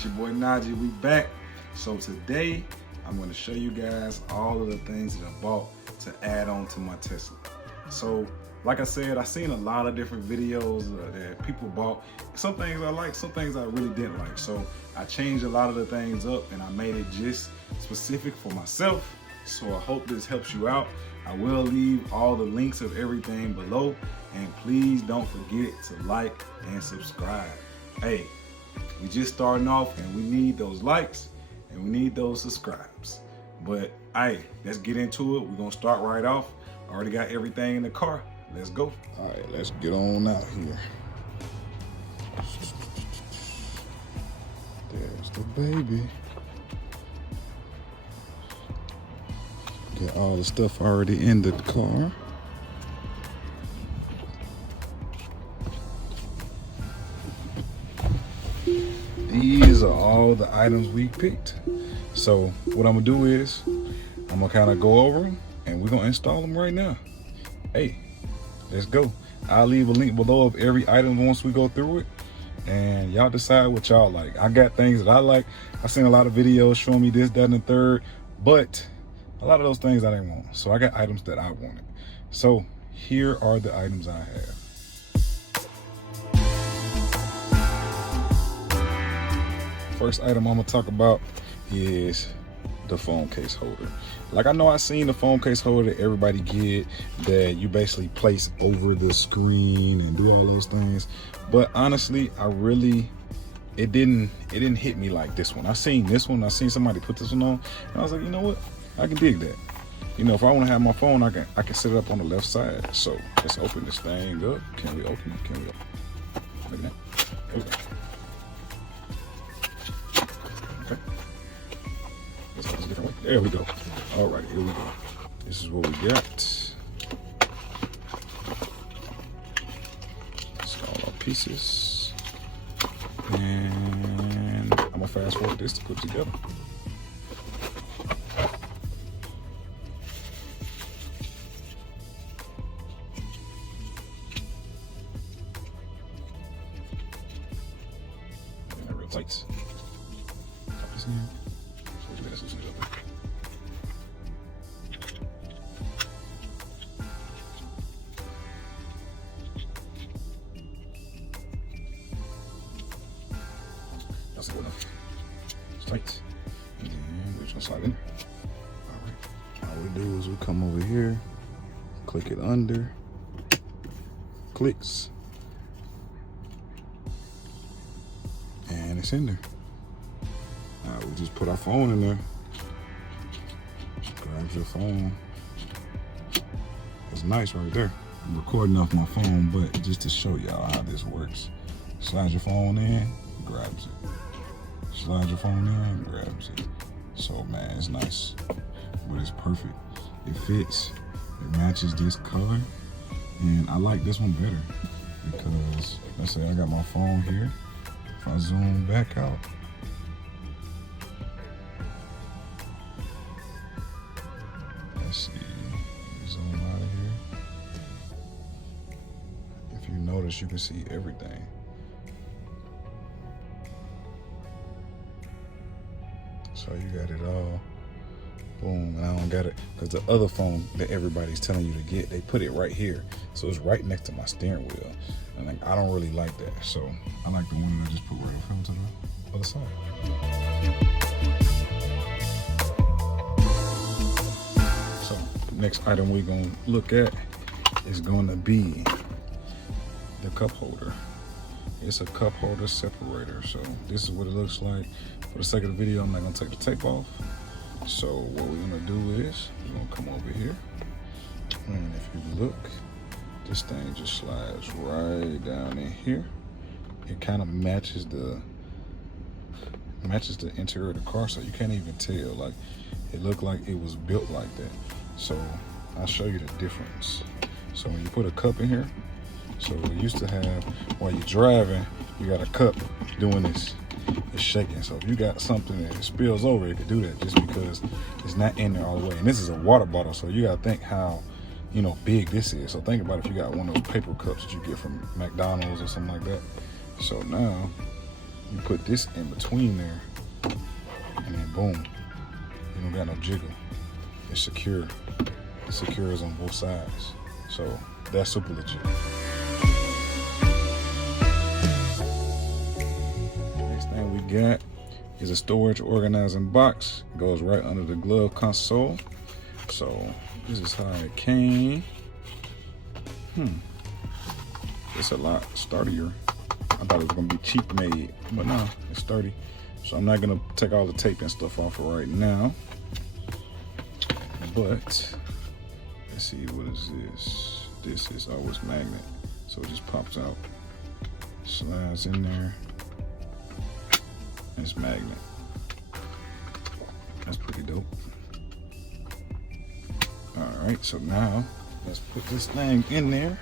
It's your boy Najee, we back. So today, I'm gonna show you guys all of the things that I bought to add on to my Tesla. So, like I said, I seen a lot of different videos that people bought. Some things I liked, some things I really didn't like. So I changed a lot of the things up and I made it just specific for myself. So I hope this helps you out. I will leave all the links of everything below. And please don't forget to like and subscribe. Hey, we just starting off and we need those likes and we need those subscribes. But hey, let's get into it. We're gonna start right off. I already got everything in the car. Let's go. All right, let's get on out here. There's the baby. Get all the stuff already in the car. These are all the items we picked. So what I'm gonna do is I'm gonna kind of go over them and we're gonna install them right now. Hey, let's go. I'll leave a link below of every item once we go through it, and y'all decide what y'all like. I got things that I like. I've seen a lot of videos showing me this, that, and the third, but a lot of those things I didn't want. So I got items that I wanted. So here are the items I have. First item I'm gonna talk about is the phone case holder. Like, I know I seen the phone case holder that everybody get, that you basically place over the screen and do all those things, but honestly, it didn't hit me like this one. I seen this one, I seen somebody put this one on, and I was like, you know what, I can dig that. You know, if I want to have my phone, I can set it up on the left side. So let's open this thing up. Can we open it? Can we open it? Look at that. Okay. Let's get away. There we go. All right, here we go. This is what we got. It's all our pieces. And I'm gonna fast forward this to put together. And they're real tight. Pop this in here. That's good enough. It's tight. And then we're just gonna slide in. All right. All we do is we come over here, click it under, clicks, and it's in there. Now we just put our phone in there. Grabs your phone. It's nice right there. I'm recording off my phone, but just to show y'all how this works. Slide your phone in, grabs it. Slide your phone in, grabs it. So man, it's nice, but it's perfect. It fits, it matches this color, and I like this one better because, let's say I got my phone here. If I zoom back out, let's see, zoom out of here. If you notice, you can see everything. So you got it all, boom, and I don't got it, because the other phone that everybody's telling you to get, they put it right here. So it's right next to my steering wheel. And like, I don't really like that. So I like the one that I just put right in front to the other side. So the next item we're gonna look at is gonna be the cup holder. It's a cup holder separator. So this is what it looks like. For the sake of the video, I'm not gonna take the tape off. So what we're gonna do is, we're gonna come over here. And if you look, this thing just slides right down in here. It kind of matches the interior of the car, so you can't even tell. Like, it looked like it was built like that. So I'll show you the difference. So when you put a cup in here, so we used to have, while you're driving, you got a cup doing this. It's shaking. So if you got something that spills over, it could do that just because it's not in there all the way. And this is a water bottle, so you gotta think how, you know, big this is. So think about if you got one of those paper cups that you get from McDonald's or something like that. So now You put this in between there, and then boom, you don't got no jiggle. It's secure. It secures on both sides. So that's super legit. Next thing we got is a storage organizing box. It goes right under the glove console. So this is how it came. It's a lot sturdier. I thought it was gonna be cheap made, but no, it's sturdy. So I'm not gonna take all the tape and stuff off right now. But let's see, what is this? This is always magnet. So it just pops out, slides in there. It's magnet. That's pretty dope. All right, so now let's put this thing in there.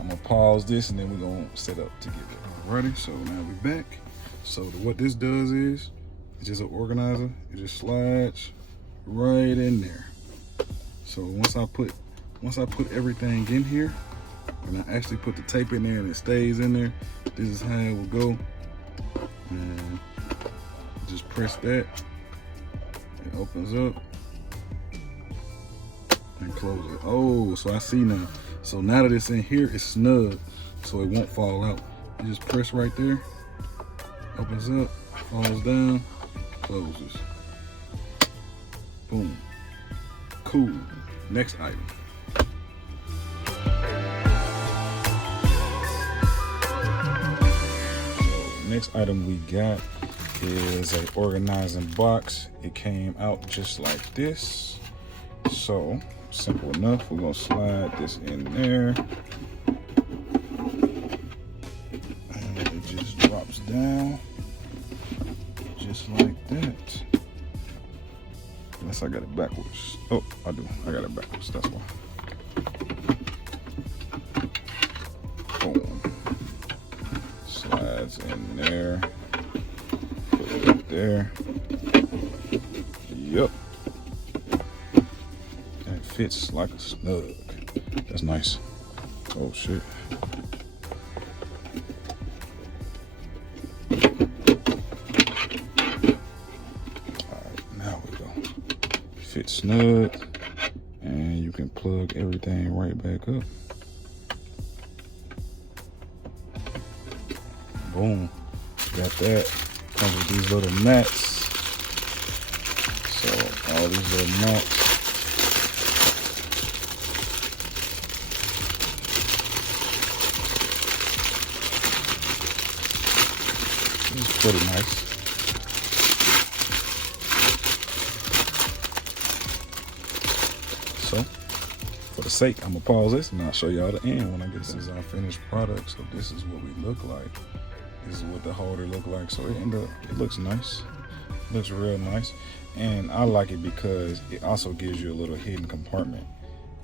I'm gonna pause this and then we're gonna set up together. Alrighty, so now we're back. So what this does is, it's just an organizer. It just slides right in there. So once I put everything in here, and I actually put the tape in there and it stays in there, this is how it will go. And just press that, it opens up and close it. Oh, so I see now. So now that it's in here, it's snug, so it won't fall out. You just press right there, opens up, falls down, closes. Boom. Cool. Next item. So next item we got is an organizing box. It came out just like this. So simple enough. We're gonna slide this in there, and it just drops down just like that. Unless I got it backwards. Oh, I do. I got it backwards. That's why. Boom. Slides in there. Put it up there. Yup. Fits like a snug. That's nice. Oh shit. Alright, now we go. Fits snug, and you can plug everything right back up. Boom. Got that. Comes with these little mats. So all these little mats. It's pretty nice. So, for the sake, I'm gonna pause this and I'll show y'all the end when I get this. Is our finished product. So this is what we look like. This is what the holder look like. So it looks nice. It looks real nice. And I like it because it also gives you a little hidden compartment.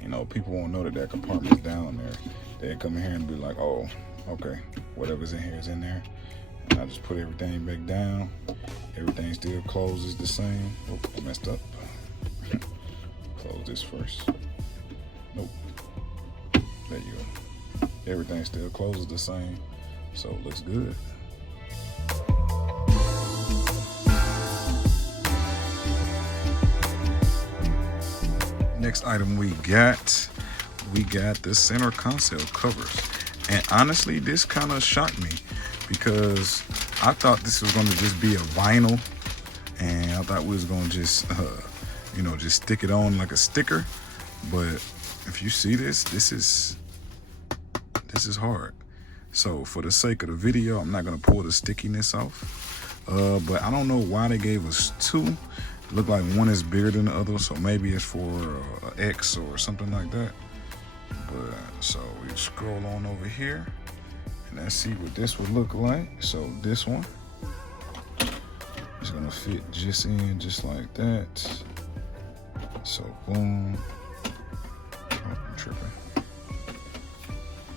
You know, people won't know that compartment's down there. They'll come in here and be like, oh, okay, whatever's in here is in there. And I just put everything back down. Everything still closes the same. Oh, I messed up. Close this first. Nope. There you go. Everything still closes the same, so it looks good. Next item we got the center console covers. And honestly, this kind of shocked me, because I thought this was going to just be a vinyl, and I thought we was going to just, you know, just stick it on like a sticker. But if you see this is hard. So for the sake of the video, I'm not going to pull the stickiness off. But I don't know why they gave us two. Look like one is bigger than the other, so maybe it's for an X or something like that. But so we scroll on over here. Let's see what this would look like. So this one is gonna fit just in, just like that. So boom. Oh, I'm tripping.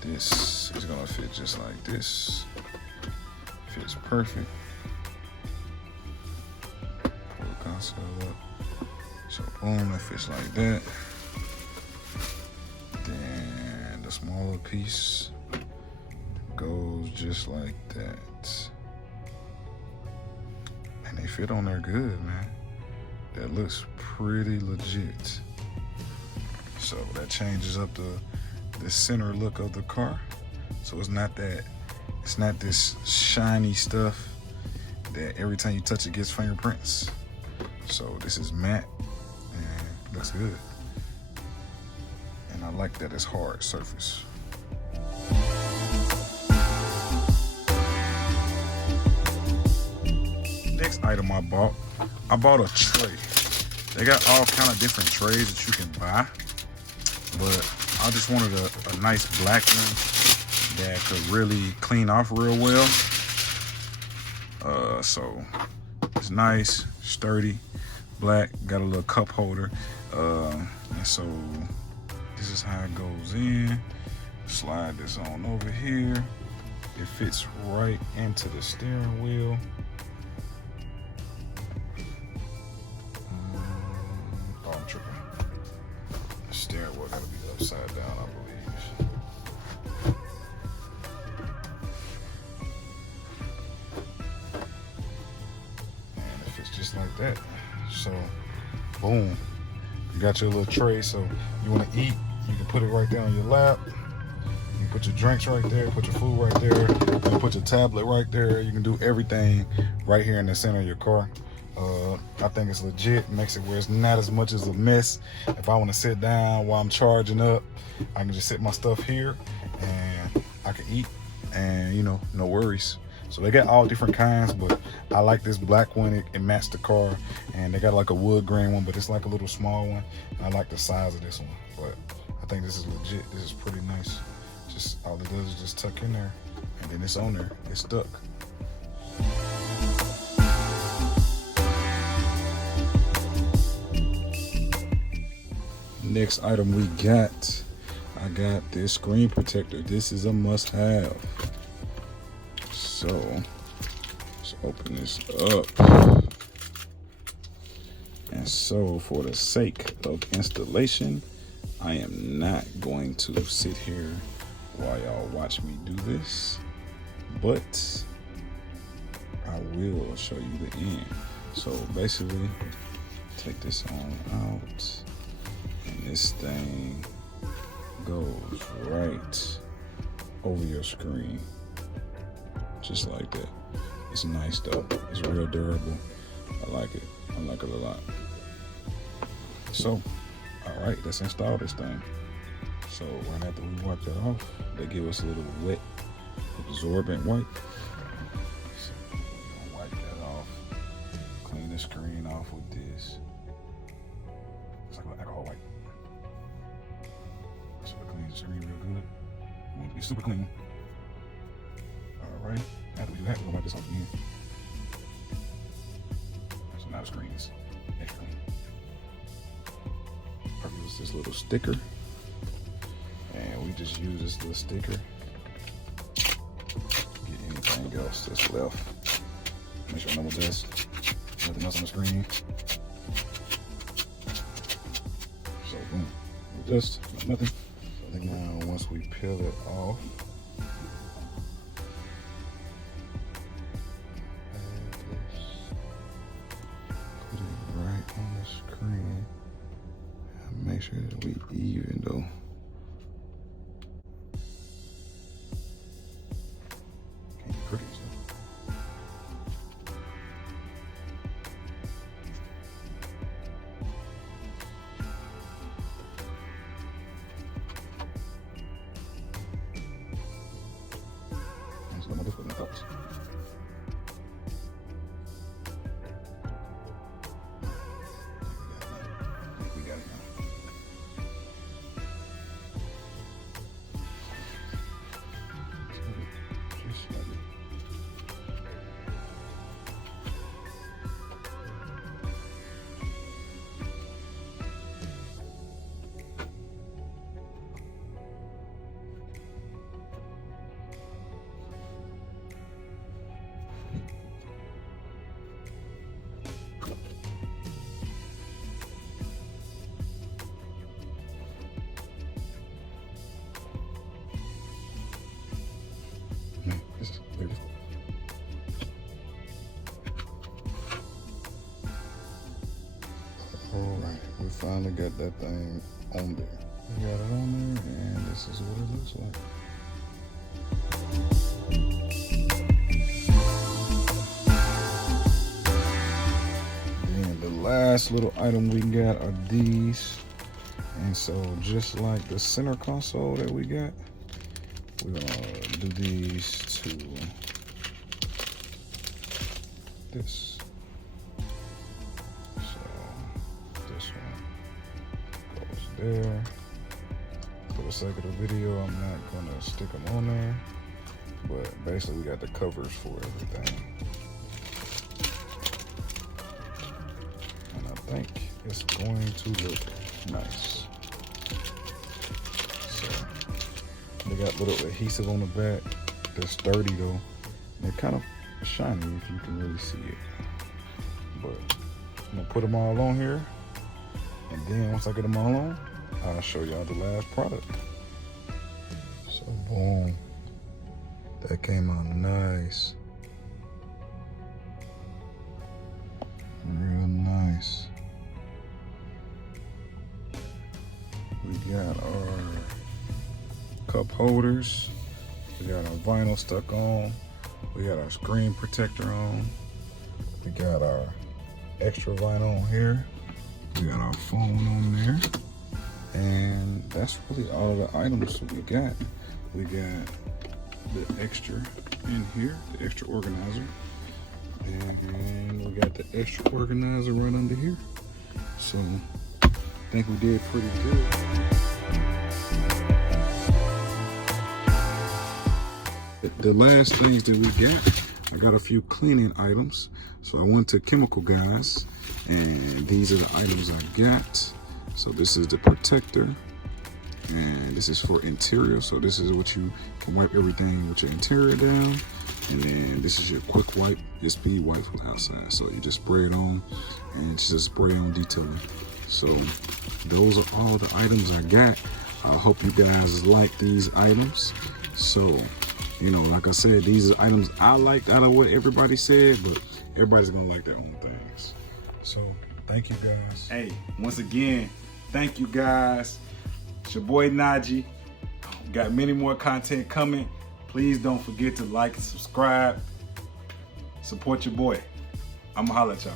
This is gonna fit just like this. Fits perfect. Pull the console up. So boom, that fits like that. Then the smaller piece goes just like that. They fit on there good, man. That looks pretty legit. So that changes up the center look of the car. So it's not this shiny stuff that every time you touch it gets fingerprints. So this is matte and looks good. And I like that it's hard surface. Next item I bought a tray. They got all kind of different trays that you can buy, but I just wanted a nice black one that could really clean off real well. So it's nice, sturdy, black, got a little cup holder. And so this is how it goes in. Slide this on over here. It fits right into the steering wheel. Oh, I'm tripping. The steering wheel gotta be upside down, I believe. And it fits just like that. So, boom. You got your little tray, so you wanna eat, you can put it right there on your lap. You can put your drinks right there, put your food right there. You can put your tablet right there. You can do everything right here in the center of your car. I think it's legit. Makes it where it's not as much as a mess. If I want to sit down while I'm charging up, I can just sit my stuff here and I can eat, and you know, no worries. So they got all different kinds, but I like this black one. It matched the car, and they got like a wood grain one, but it's like a little small one. And I like the size of this one, but I think this is legit. This is pretty nice. Just all it does is just tuck in there, and then it's on there. It's stuck. Next item we got, I got this screen protector. This is a must-have. So let's open this up. And so for the sake of installation, I am not going to sit here while y'all watch me do this, but I will show you the end. So basically, take this on out, and this thing goes right over your screen, just like that. It's nice though. It's real durable. I like it. I like it a lot. So, all right, let's install this thing. So right after we wipe that off, they give us a little wet absorbent wipe. So we're gonna wipe that off. Clean the screen off with this. It's like an alcohol wipe. So it cleans the screen real good. We want it to be super clean. All right. After we do that, we're gonna wipe this off again. So now the screen is extra clean. I'll use this little sticker. And we just use this little sticker. Get anything else that's left. Make sure no dust. Nothing else on the screen. So boom. No dust, nothing. And now once we peel it off, put it right on the screen. And make sure that we even though. Pretty stuff. That's got my different thoughts. We got it now. Just like it. finally got that thing on there. We got it on there, and this is what it looks like. And the last little item we got are these. And so just like the center console that we got, we're gonna do these to this. So this one goes there. For the sake of the video, I'm not gonna stick them on there, but basically we got the covers for everything. And I think it's going to look nice. So they got little adhesive on the back. They're sturdy though. They're kind of shiny if you can really see it. But I'm gonna put them all on here, and then once I get them all on, I'll show y'all the last product. So boom, that came out nice, real nice. We got our cup holders. We got our vinyl stuck on. We got our screen protector on. We got our extra vinyl on here. We got our phone on there. And that's really all of the items that we got. We got the extra in here, the extra organizer. And we got the extra organizer right under here. So I think we did pretty good. The last things that we got, I got a few cleaning items. So I went to Chemical Guys, and these are the items I got. So this is the protector, and this is for interior. So this is what you can wipe everything with your interior down. And then this is your quick wipe, your speed wipe from the outside. So you just spray it on, and it's just spray on detailing. So those are all the items I got. I hope you guys like these items. So, you know, like I said, these are items I liked out of what everybody said, but everybody's gonna like their own things. So thank you guys. Hey, once again, thank you guys. It's your boy Najee. Got many more content coming. Please don't forget to like and subscribe. Support your boy. I'ma holla at y'all.